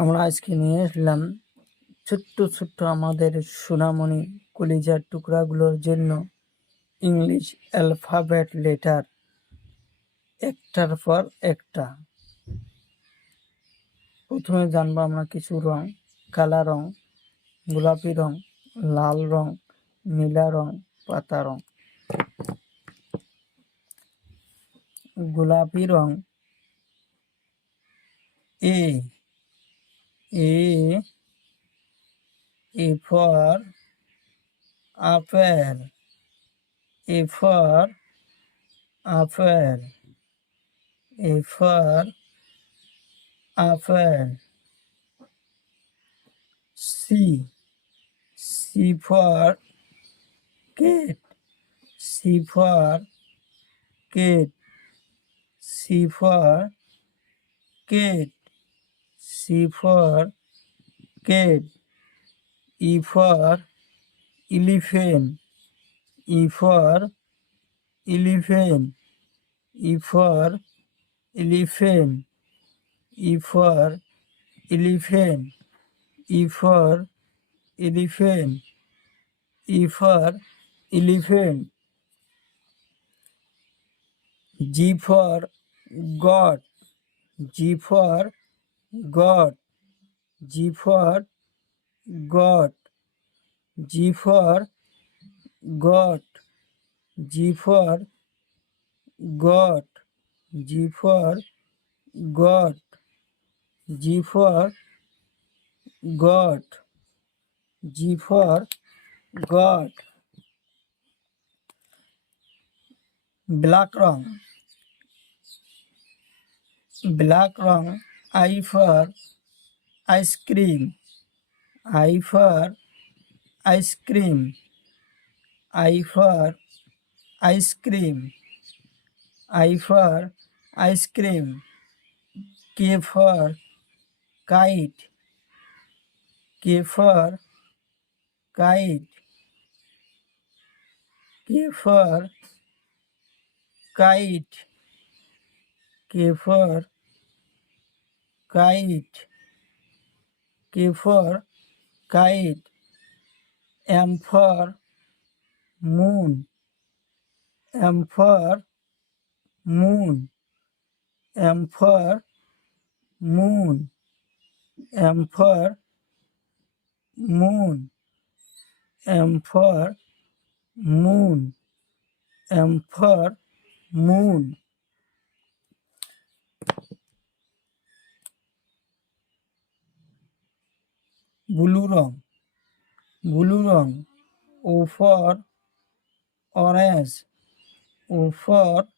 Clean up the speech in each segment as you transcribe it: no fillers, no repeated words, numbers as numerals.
আমরা আজকে নিয়ে এসলাম ছোট্ট ছোট্ট আমাদের সোনামণি কলিজার টুকরাগুলোর জন্য ইংলিশ অ্যালফাবেট লেটার একটার পর একটা। প্রথমে জানবো আমরা কিছু রং: কালা রং, গোলাপি রং, লাল রং, নীলা রং, পাতা রং। গোলাপি রং: A for apple, A for apple, A for apple. C for cat, C for cat, C for cat, C for cat. E for elephant, E for elephant, E for elephant, E for elephant, E for elephant, E for elephant. G for God, G for God, G for God, G for God, G for God, G for God, G for God, G for God. Black wrong, black wrong I for ice cream, I for ice cream, I for ice cream, I for ice cream. K for kite, K for kite, K for kite, K for kite, K for kite. M for moon, M for moon, M for moon, M for moon, M for moon, M for moon. Blue wrong, blue wrong O for orange, O for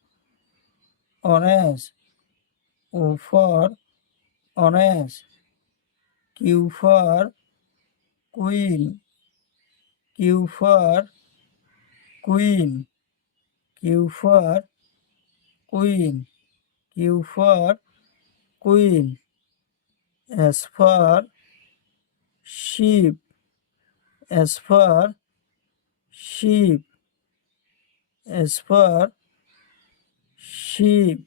orange, O for orange. Q for queen, Q for queen, Q for queen, Q for queen. S for sheep, S for sheep, S for sheep,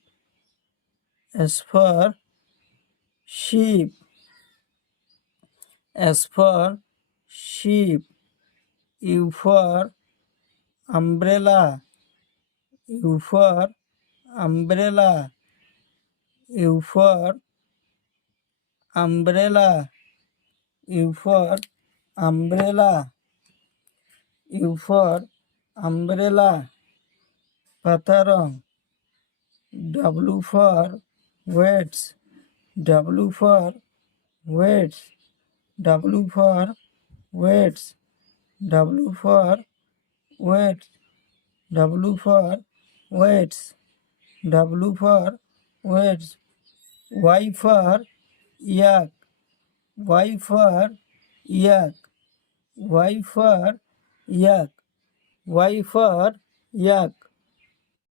S for sheep, S for sheep. U for umbrella, U for umbrella, U for umbrella, U for umbrella, U for umbrella. পাতা রং W for weights, W for weights, W for weights, W for weights, W for weights, W for weights. Y for yak, Y for yak, Y for yak, Y for yak.